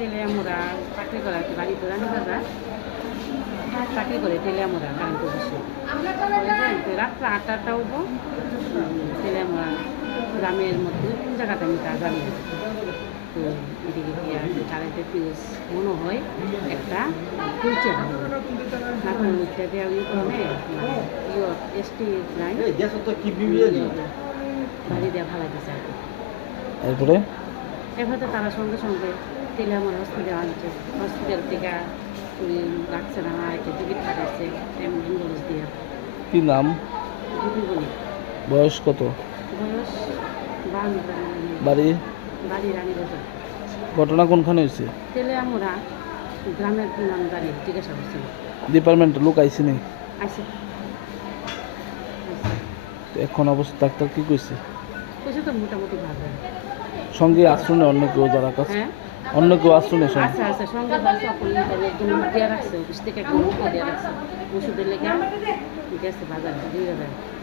তেলিয়ামুড়া চাকরি করা আছে বাড়িতে রানি বাজার চাকরি করে তেলিয়ামুড়া কারেন্ট অফিসে রাত্রে 8টা উঠবো তেলিয়ামুড়া গ্রামের মধ্যে কোন জায়গাটা আমি তা জানি না। তো এদিকে কি আছে কারেন্টের ফিউজ মনে হয় একটা ফুলছে নাকুন মুখটা দেওয়া ইয়ে করে এসটি লাইন বাড়ি দেওয়া ভালো দিচ্ছে আর কি। এরপরে এভাবে তারা সঙ্গে সঙ্গে তেলিয়ামুড়া হসপিটাল আনছে, হসপিটাল থেকে রাখছে না একটা টিকিট কাটাচ্ছে অ্যাম্বুলেন্স দিয়ে। কি নাম? ঝুঁকি বলি বয়স কত? বয়স 52। বাড়ি? বাড়ি রানী বাজার। ঘটনা কোনখানে হয়েছে? তেলিয়ামুড়া গ্রামের নাম বাড়ি জিজ্ঞাসা করছি। ডিপার্টমেন্ট লোক আইসি নি? আছে এখন অবস্থা ডাক্তার কি কইছে? কিছু তো মোটামুটি ভালো। সঙ্গে আশ্রমে অন্য কেউ যারা কাছে হ্যাঁ অন্য কেউ আশ্রমে আচ্ছা আচ্ছা সঙ্গে বলছে একজন মুখ দিয়ে রাখছে অফিস থেকে একজন মুখ দিয়ে রাখছে ওষুধের লেগে গেছে বাজারে 2000